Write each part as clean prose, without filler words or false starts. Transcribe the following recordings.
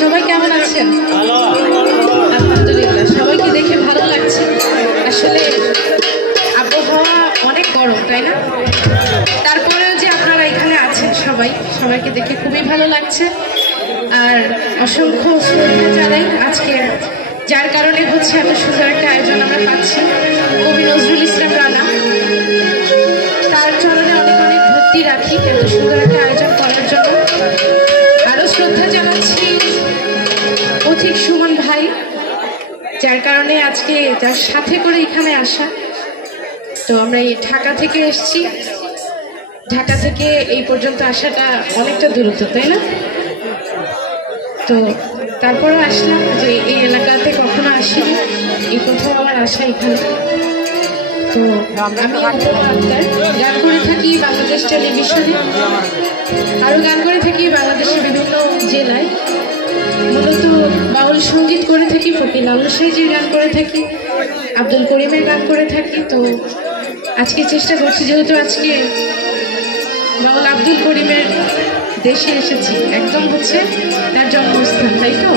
সবাই কেমন আছেন? আলহামদুলিল্লাহ, সবাইকে দেখে ভালো লাগছে। আসলে আবহাওয়া অনেক গরম, তাই না? তারপরেও যে আপনারা এখানে আছেন সবাইকে দেখে খুবই ভালো লাগছে। আর অসংখ্য শ্রদ্ধা জানাই আজকে, যার কারণে হচ্ছে এত সুন্দর একটা আয়োজন আমরা পাচ্ছি। কবি নজরুল ইসলাম রানা, তার চরণে অনেক অনেক ভক্তি রাখি এত সুন্দর একটা আয়োজন করার জন্য। আরও শ্রদ্ধা জানাচ্ছি পথিক সুমন ভাই, যার কারণে আজকে যার সাথে করে এখানে আসা। তো আমরা এই ঢাকা থেকে এসছি, ঢাকা থেকে এই পর্যন্ত আসাটা অনেকটা দূরত্ব, তাই না? তো তারপরে আসলাম যে এই এলাকাতে কখনো আসিনি, এই প্রথম আমার আসা এখানে। তো আমি গান করে থাকি বাংলাদেশ টেলিভিশনে, আরও গান করে থাকি বাংলাদেশের বিভিন্ন জেলায়। মূলত বাউল সঙ্গীত করে থাকি, ফকির লালন সাইজির গান করে থাকি, আব্দুল করিমের গান করে থাকি। তো আজকে চেষ্টা করছি, যেহেতু আজকে বাউল আব্দুল করিমের দেশে এসেছি, একদম হচ্ছে তার জন্মস্থান, তাই তো?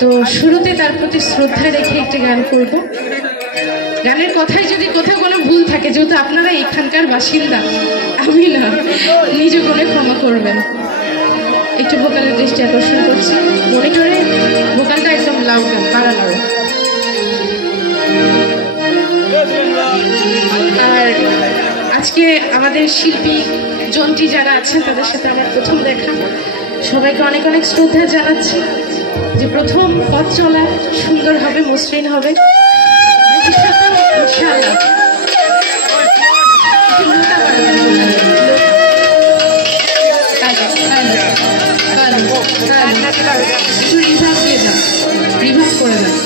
তো শুরুতে তার প্রতি শ্রদ্ধা রেখে একটি গান করব। গানের কথায় যদি কোথাও কোনো ভুল থাকে, যেহেতু আপনারা এখানকার বাসিন্দা, আমি না, নিজ করে ক্ষমা করবেন। একটু ভোকালের দৃষ্টি আকর্ষণ করছি, মনিটরে ভোকালটা একদম লাউড বাড়ানো। আর আজকে আমাদের শিল্পী জন্টি যারা আছেন তাদের সাথে আমার প্রথম দেখা, সবাইকে অনেক অনেক শ্রদ্ধা জানাচ্ছি যে প্রথম পথ চলা সুন্দর হবে, মসৃণ হবে ইনশাআল্লাহ। একটু রিভার্ব দিয়ে দাও, রিভার্ব করে দাও।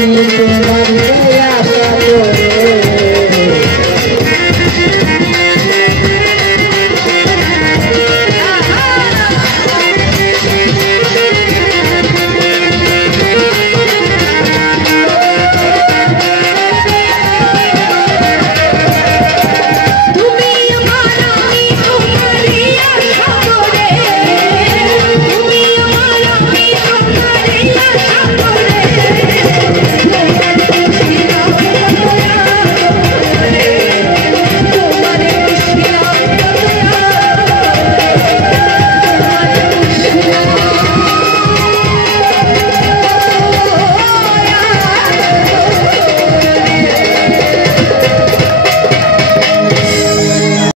তোমার